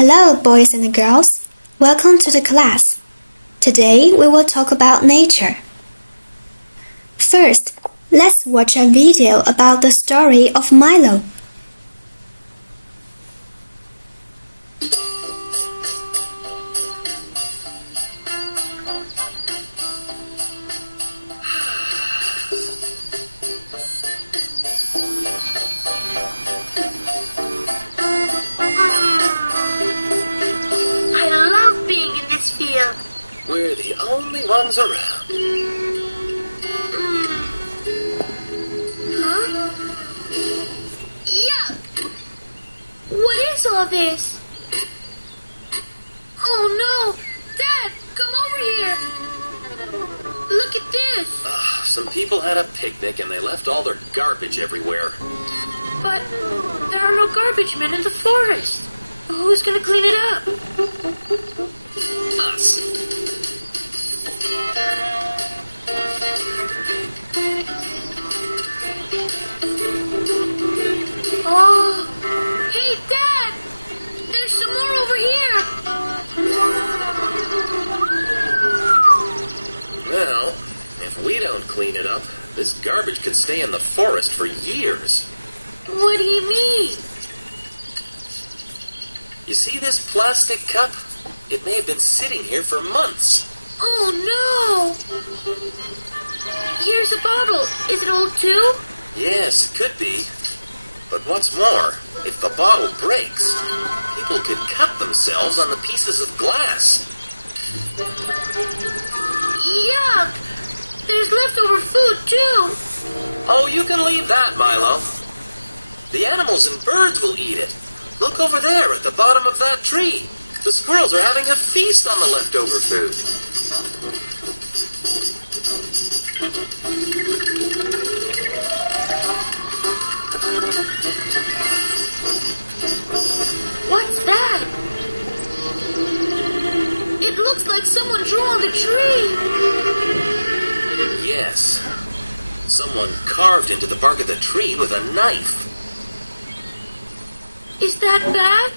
Hello, boys and girls. Welcome to the class. Today we will talk about nature. First, let's watch a video about the story of Milo. We're the only ones around. Huh? Yuck! What is all this? Oh no! Dad, come over here! Look at this! Some people had a picnic and they left all their garbage everywhere. But there are no garbage men in the forest. Who's gonna clean it up? Us. Oh, hey, Dad! There's some more over here! Well, if we don't clean it up, this garbage could stay in the forest for years. What do you mean? You see this plastic cup? It may have been sitting here for months. Oh, no! Here's a bottle. Is it old too? Yes, it could be. But what's more, if the bottle breaks, people could cut themselves on the pieces of glass. Yuck! There's leftover food too. Oh, you can leave that, Milo. The animals and birds will eat it. Look over there at the bottom of that tree. The squirrels are having a feast on the leftover food. What's that? It looks like someone drew on the tree. Yes. Someone carved into the bark of the tree with a knife. Is that bad?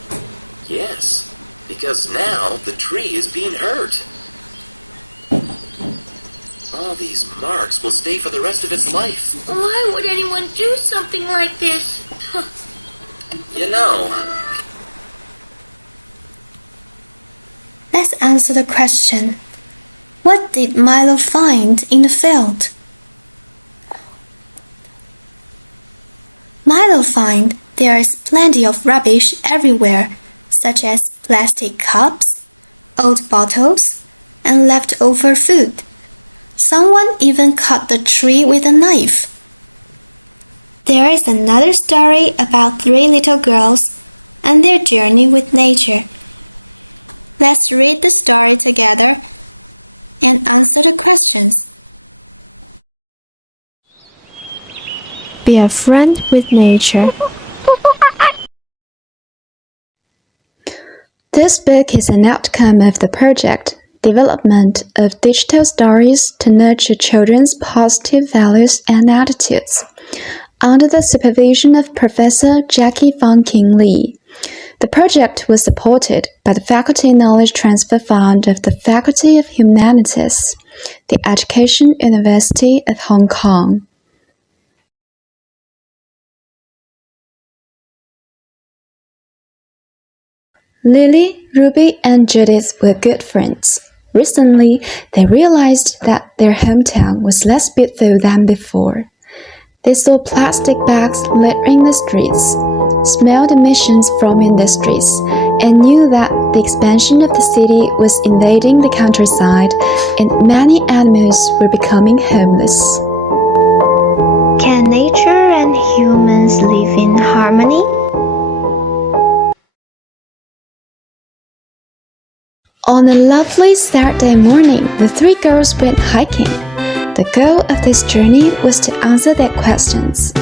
Yes, because now the tree is being hurt. All these marks will stay for the rest of its life. Why would anyone do something like this? You know, Let's answer the question. What did Milo find in the field? Milo found there is plenty of rubbish everywhere, such as plastic cups, old bottles, and leftover food. Someone even cut the tree with a knife. There is another story about 3 little girls and their journey with nature. Let's read the story together and answer the questions. Be a friend with nature. This book is an outcome of the project Development of Digital Stories to Nurture Children's Positive Values and Attitudes, under the supervision of Professor Jackie Funking Lee. The project was supported by the Faculty Knowledge Transfer Fund of the Faculty of Humanities, the Education University of Hong Kong. Lily, Ruby, and Judith were good friends. Recently, they realized that their hometown was less beautiful than before. They saw plastic bags littering the streets, smelled emissions from industries, and knew that the expansion of the city was invading the countryside and many animals were becoming homeless. Can nature and humans live in harmony? On a lovely Saturday morning, the 3 girls went hiking. The goal of this journey was to answer their questions.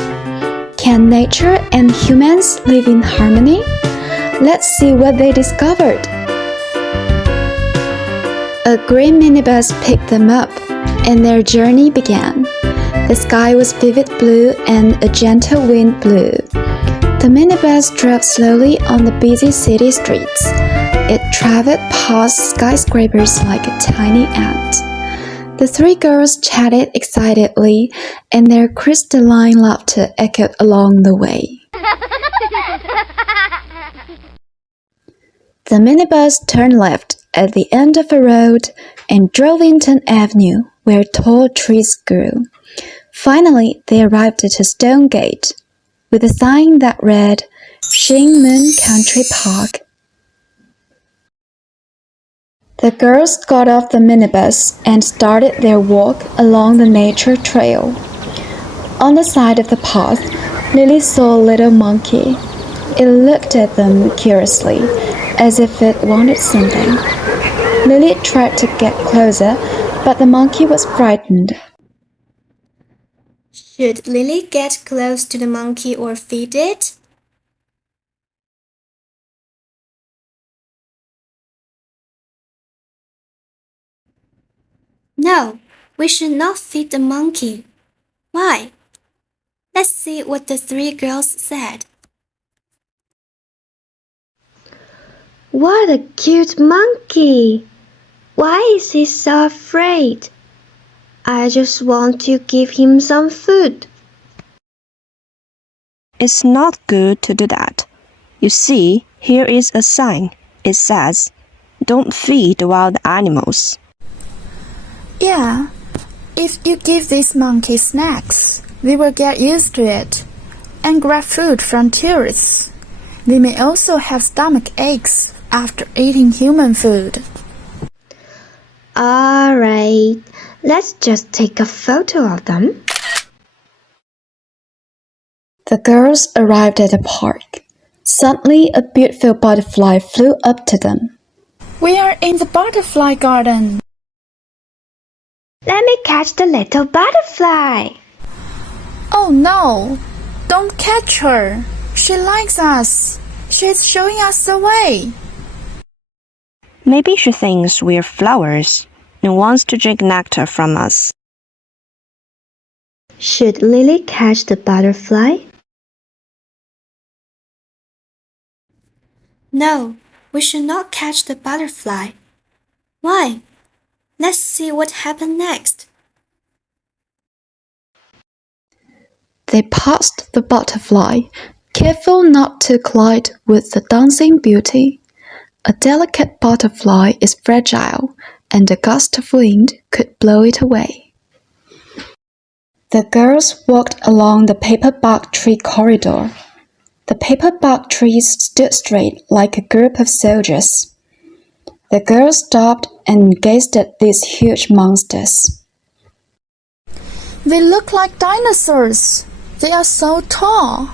Can nature and humans live in harmony? Let's see what they discovered. A green minibus picked them up, and their journey began. The sky was vivid blue and a gentle wind blew. The minibus drove slowly on the busy city streets. It traveled past skyscrapers like a tiny ant. The three girls chatted excitedly, and their crystalline laughter echoed along the way. The minibus turned left at the end of a road and drove into an avenue where tall trees grew. Finally, they arrived at a stone gate with a sign that read, Shing Mun Country Park. The girls got off the minibus and started their walk along the nature trail. On the side of the path, Lily saw a little monkey. It looked at them curiously, as if it wanted something. Lily tried to get closer, but the monkey was frightened. Should Lily get close to the monkey or feed it? No, we should not feed the monkey. Why? Let's see what the three girls said. What a cute monkey! Why is he so afraid? I just want to give him some food. It's not good to do that. You see, here is a sign. It says, "Don't feed wild animals." Yeah, if you give these monkeys snacks, they will get used to it and grab food from tourists. They may also have stomach aches after eating human food. Alright, let's just take a photo of them. The girls arrived at the park. Suddenly, a beautiful butterfly flew up to them. We are in the butterfly garden. Let me catch the little butterfly. Oh no! Don't catch her! She likes us! She is showing us the way! Maybe she thinks we're flowers and wants to drink nectar from us. Should Lily catch the butterfly? No, we should not catch the butterfly. Why? Let's see what happened next. They passed the butterfly, careful not to collide with the dancing beauty. A delicate butterfly is fragile, and a gust of wind could blow it away. The girls walked along the paperbark tree corridor. The paperbark trees stood straight like a group of soldiers. The girls stopped and gazed at these huge monsters. They look like dinosaurs. They are so tall.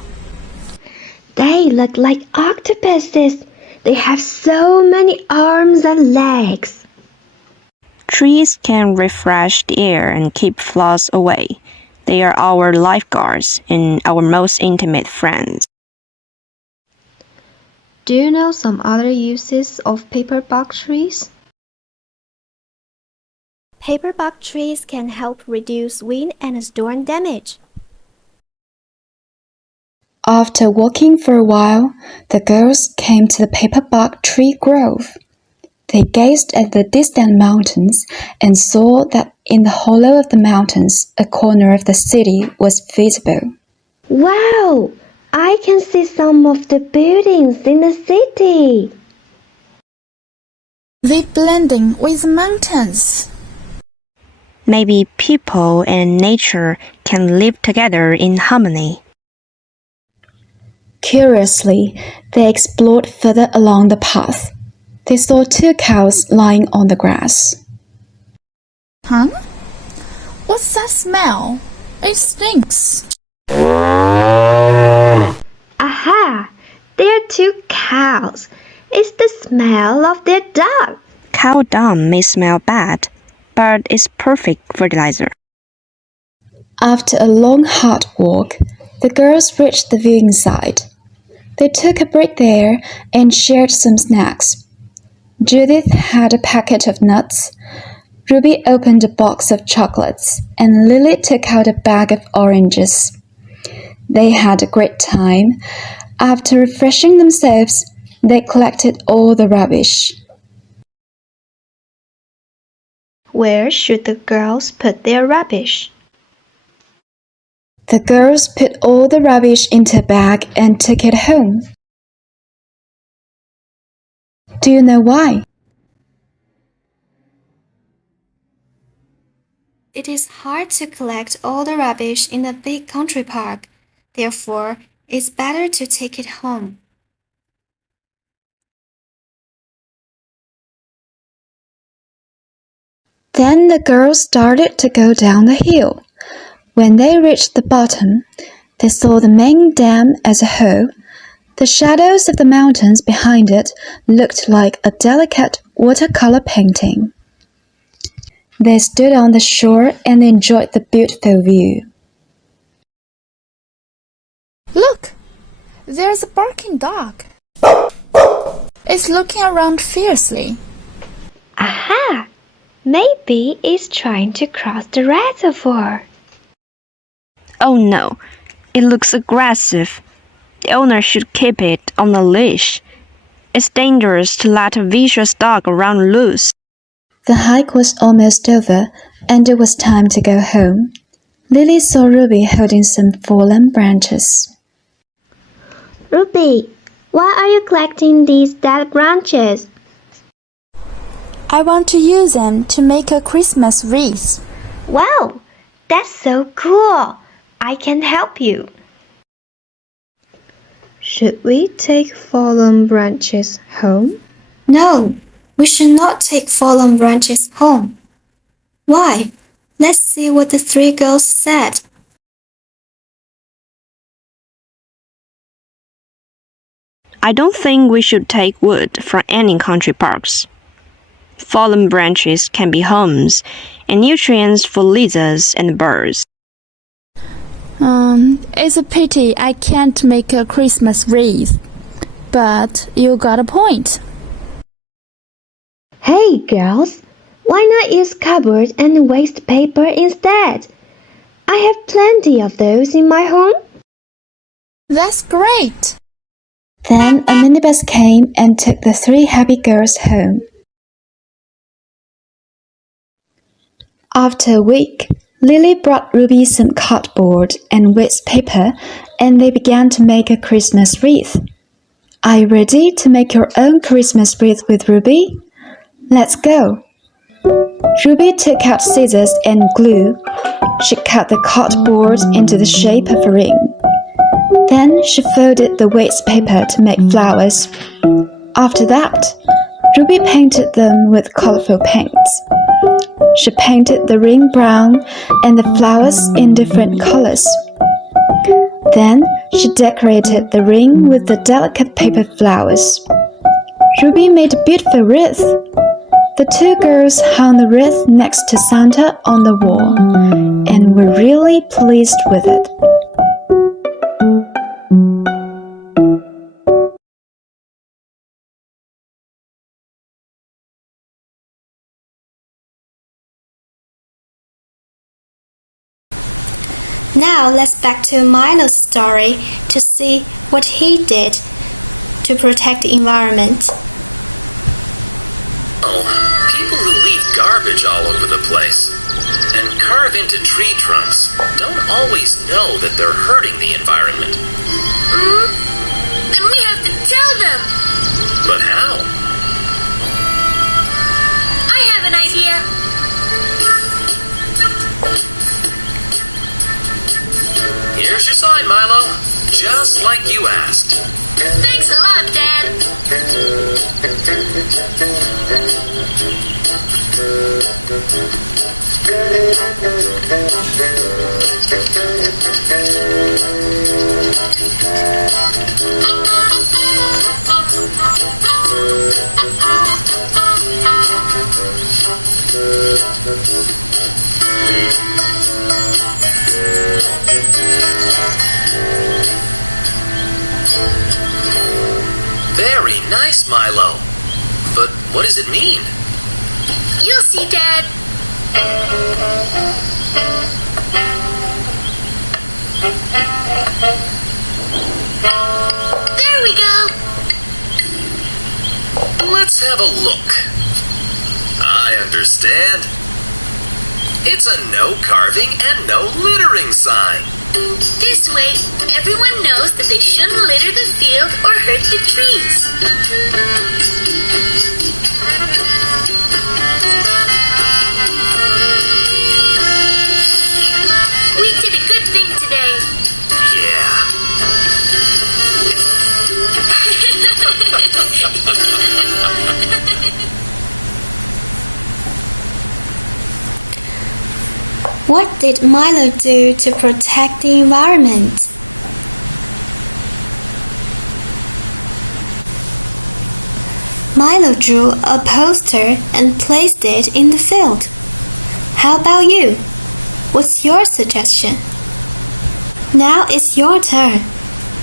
They look like octopuses. They have so many arms and legs. Trees can refresh the air and keep flies away. They are our lifeguards and our most intimate friends. Do you know some other uses of paperbark trees? Paperbark trees can help reduce wind and storm damage. After walking for a while, the girls came to the paperbark tree grove. They gazed at the distant mountains and saw that in the hollow of the mountains, a corner of the city was visible. Wow! I can see some of the buildings in the city. They blending with the mountains. Maybe people and nature can live together in harmony. Curiously, they explored further along the path. They saw two cows lying on the grass. Huh? What's that smell? It stinks. Aha! There are two cows. It's the smell of their dog. Cow dung may smell bad, but it's perfect fertilizer. After a long, hard walk, the girls reached the viewing site. They took a break there and shared some snacks. Judith had a packet of nuts. Ruby opened a box of chocolates, and Lily took out a bag of oranges. They had a great time, After refreshing themselves, they collected all the rubbish. Where should the girls put their rubbish? The girls put all the rubbish into a bag and took it home. Do you know why? It is hard to collect all the rubbish in a big country park. Therefore, it's better to take it home. Then the girls started to go down the hill. When they reached the bottom, they saw the main dam as a whole. The shadows of the mountains behind it looked like a delicate watercolor painting. They stood on the shore and enjoyed the beautiful view. Look! There's a barking dog. It's looking around fiercely. Aha! Maybe it's trying to cross the reservoir. Oh no, it looks aggressive. The owner should keep it on a leash. It's dangerous to let a vicious dog run loose. The hike was almost over, and it was time to go home. Lily saw Ruby holding some fallen branches. Ruby, why are you collecting these dead branches? I want to use them to make a Christmas wreath. Wow, that's so cool! I can help you. Should we take fallen branches home? No, we should not take fallen branches home. Why? Let's see what the three girls said. I don't think we should take wood from any country parks. Fallen branches can be homes and nutrients for lizards and birds. It's a pity I can't make a Christmas wreath. But you got a point. Hey girls, why not use cardboard and waste paper instead? I have plenty of those in my home. That's great! Then a minibus came and took the three happy girls home. After a week, Lily brought Ruby some cardboard and waste paper, and they began to make a Christmas wreath. Are you ready to make your own Christmas wreath with Ruby? Let's go! Ruby took out scissors and glue. She cut the cardboard into the shape of a ring. Then she folded the waste paper to make flowers. After that, Ruby painted them with colorful paints. She painted the ring brown and the flowers in different colors. Then she decorated the ring with the delicate paper flowers. Ruby made a beautiful wreath. The two girls hung the wreath next to Santa on the wall and were really pleased with it. Now let's back to Milo's story to see what he did to protect the environment. Oh, people who leave garbage all over the place and carve into tree trunks don't always know that they're hurting the environment. Then we have to tell them. But how? I have an idea. Here's your sign, Milo. Just like you asked. Thanks a lot, Dad. Very nice, Milo. But what does it mean? You'll see, Dad. we go. Let's have a look. I understand. It's a no carving and no littering sign. This way, everyone knows that they shouldn't litter the field or hurt the trees. We did a good thing today. Yeah. What did Milo do to protect the environment? Milo drew a poster and placed it in the field. How about you? What's your suggestion? Now it's your turn.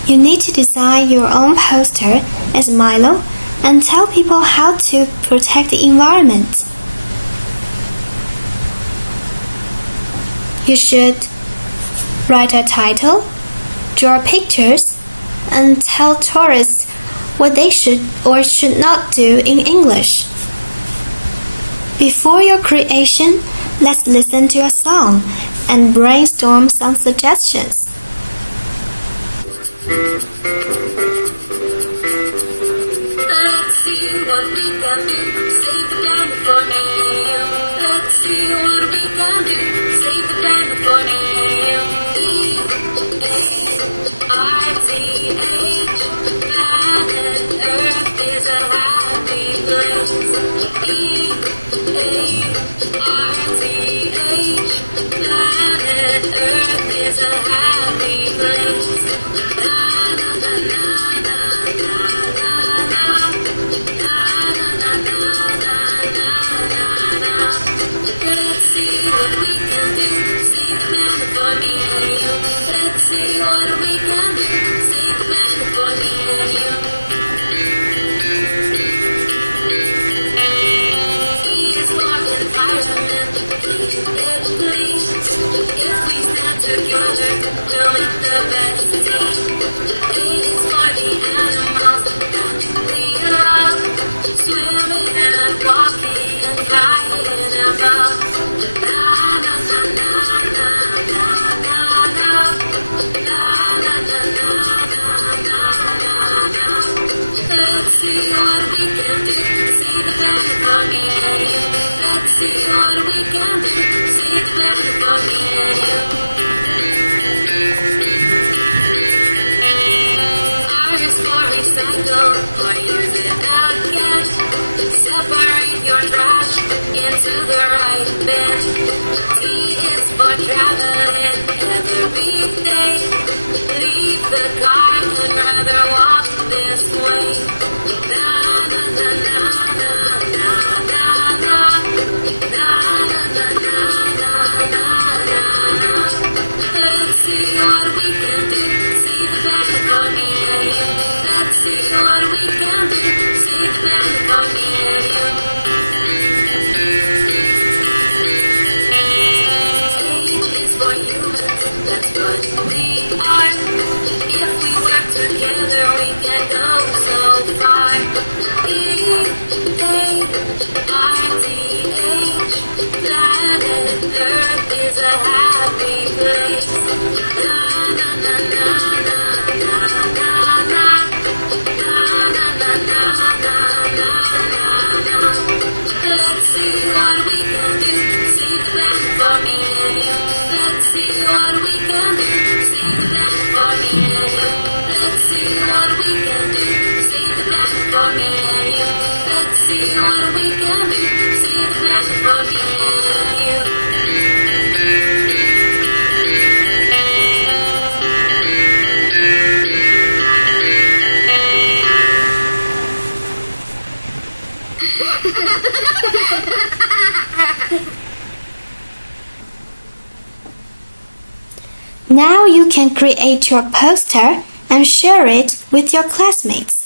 You need to design your own poster as Milo and tell people how to protect the environment. You should write a title, draw pictures, and tell tourists what they should or should not do in English. Before your creation, let's listen to a song and brainstorm some suggestions. Let's see what we can do. Save the planet for me and you. Let's see what we can do. Save the planet for me and you. E-A-R-T-H. Planet Earth is a happy place. E-A-R-T-H. Planet Earth is a happy place. Na na na na na na na na. Let's see what we can do. Save the planet for me and you. Let's see what we can do. Save the planet for me and you. E is for environment. Keep it clean. If we stand together, we'll make the best team. A is for the animals that we love. Swimming and walking and flying above. Na na na na na na na na. Na na na na na na na na. Let's see what we can do. Save the planet for me and you. Let's see what we can do. Save the planet for me and you. R is for recycle or use it again. Separate your trash into the right bin. T is for traveling every day. Leave the car and rather walk this way. Na na na na na na na na. Na na na na na na na na. Let's see what we can do. Save the planet for me and you. Let's see what we can do. Save the planet for me and you. H is for humans. That's what we are. If we work together, we can go so far. E-A-R-T-H. Planet Earth is a happy place. Na na na na na na na na. Na na na na na na na na. Let's see what we can do. Save the planet for me and you. Let's see what we can do. Save the planet for me and you. Let's see what we can do. Save the planet for me and you. Let's see what we can do. Save the planet for me and you. Now you can create your poster and share it with your classmates.